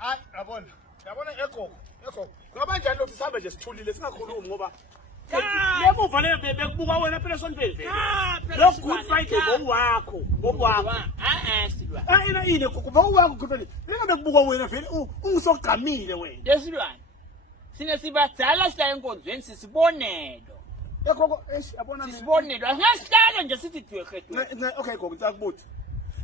Hayi yabona ego ngoba njani lo sihambe nje sithulile singakhulumi ngoba lemuva le bekubuka wena phela sontweni lo good friday bowakho silwane ina ine kuba uwakho kodwa lingabe kubuka wena vele ungisogamile wena yesilwane sine sibadala sila enkonzweni sisibonelo gogo yabona sisibonelo asingasihlalo nje sithi dwiekhethu okay gogo ngiyakubuza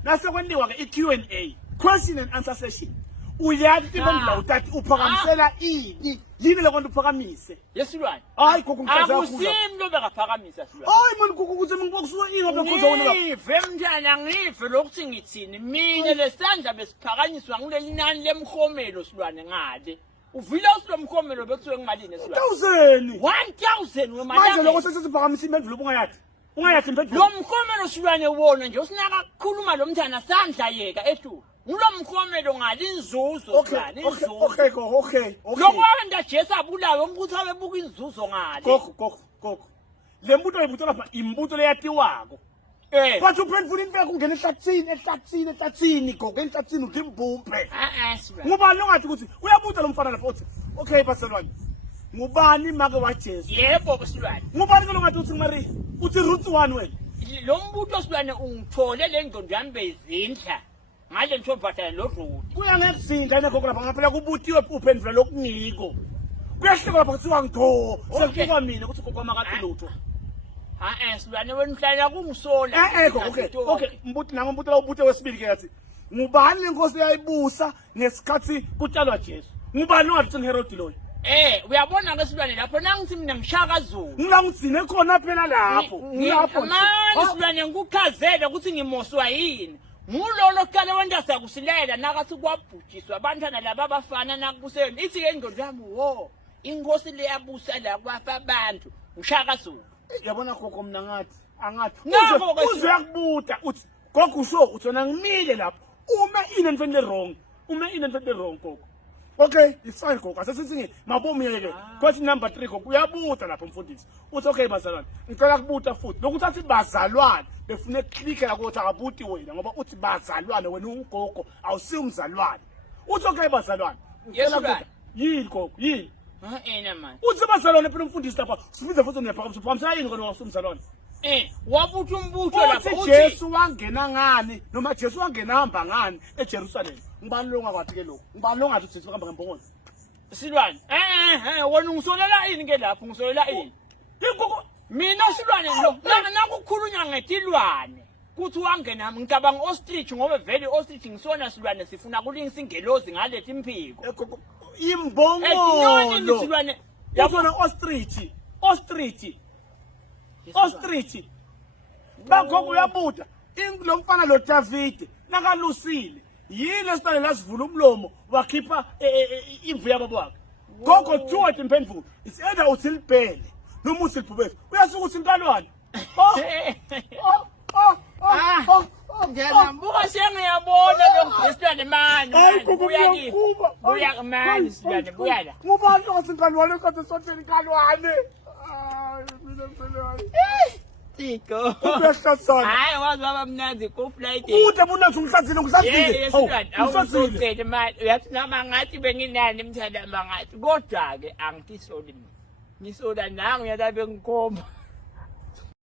nase kwendiwa ke i-Q&A question and answer session uyathi impendulo utati uphakamisela ini yini lekho uphakamise yesilwane hayi gogo ngikaze akusimlo bekaphakamisa silwane hayi manje gogo ukuthi ngikusuka ini ngoba ngikhoza wona lapha ngive mntana ngive lokuthi ngithini mina lesandla besiphakanyiswa kuleli nani lemkhomelo silwane ngale uvile usilomkhomelo bekuthiwe ngimalini esilwane 1000 wemali manje lokho sesiphakamisa impendulo ungayathi impendulo lo mkhomelo silwane wona nje usinaka kukhuluma lo mntana sandla yeka ethu ngilomkhomelo ngalinzuzo silwane inzuzo okay lokwanda Jesa abulawe umbuzo abebuka inzuzo ngale gogo le mbuto ayibuto lapha imbuto leyatiwako bathi uphendvula imfeko ungena ehlathini gogo ehlathini udimbumpe ngubani longathi ukuthi uyabuta lo mfana lapha uthi okay baselwane ngubani make waJesu yebo silwane ngubani longathi uthi ngimari uthi root 1 wena lo mbuto silwane ungithole le ngqondo yami bezindla ngale ntobhatha lo root kuyangekuzinda ine gogo lapha ngaphela kubutiwe uphendvula lokungiko kuyahleka lapha kuthiwa ngitho sekubuka mina ukuthi gogo makathi lutho silwane wena mhlala kungisola okay mbuti nango mbuti la ubute wesibili ke yathi ngubani inkosi yayibusa ngesikhathi kutshalwa Jesu ngubani ongathi ngeHerod loyo uyabona ke silwane lapho nangithi mina ngishaka Zulu ngilangitsine khona phela lapho manje silwane ngikuchazele ukuthi ngimoswa yini ngulolo kale wenda sakusilela nakathi kwabhujiswa abantwana laba abafana nakubuseni ithi ke ingqondo yami wo inkosi leyabusa la kwafa abantu ushaka Zulu yabona gogo mina ngathi angathi uze yakubuta uthi gogo usho uthi wena ngimile lapho uma into wrong gogo okay it's fine gogo asesithi mabomiyeke question number 3 gogo uyabuta lapho mfundisi uthi okay bazalwane ngicela kubuta futhi lokuthi athi bazalwane befune click la ukuthi akabuti wena ngoba uthi bazalwane wena ungogo awusi umzalwane uthi okay bazalwane yini gogo yini man uthi bazalwane phela umfundisi lapha sibize futhi nephakamisa yini ngoba usumzalwane wabutha umbutho lapha uthi Jesu wangena ngani noma Jesu wangena hamba ngani eJerusalem ngibani lo ngakwathi ke lokho ngibani lo ngathi Jesu hamba ngembongozi silwane wona ungisolela ini ke lapho ngisolela ini ingogo mina silwane lo nakukhulunywa ngetilwane kuthi wangena ngicabanga ostrich ngoba vele ostrich ngisona silwane sifuna kulingisa ingelozi ngalethi imphiko imbongolo silwane yabona ostrich bagogo uyabuta lo mfana lo David nakalusile yini esitane lasivula umlomo wakhipha imvu yababo wakhe gogo thuwa imphendvulo it's either uthi libhele noma uthi libhubesi uyasuka uthi inkalwane ngiyabona sengiyabona lo Jesiane manje buya manje silwane buya la ngubani othi inkalwane kade sotheni inkalwane mina mselwane Tiko ubehlasana hayi wazi baba mnandi ku flight ude munathi umhlazile awusuqede manje uyathi nama ngathi benginani mthanda mangathi kodwa ke angitisoli mina ngisola nangu yala bengikhomba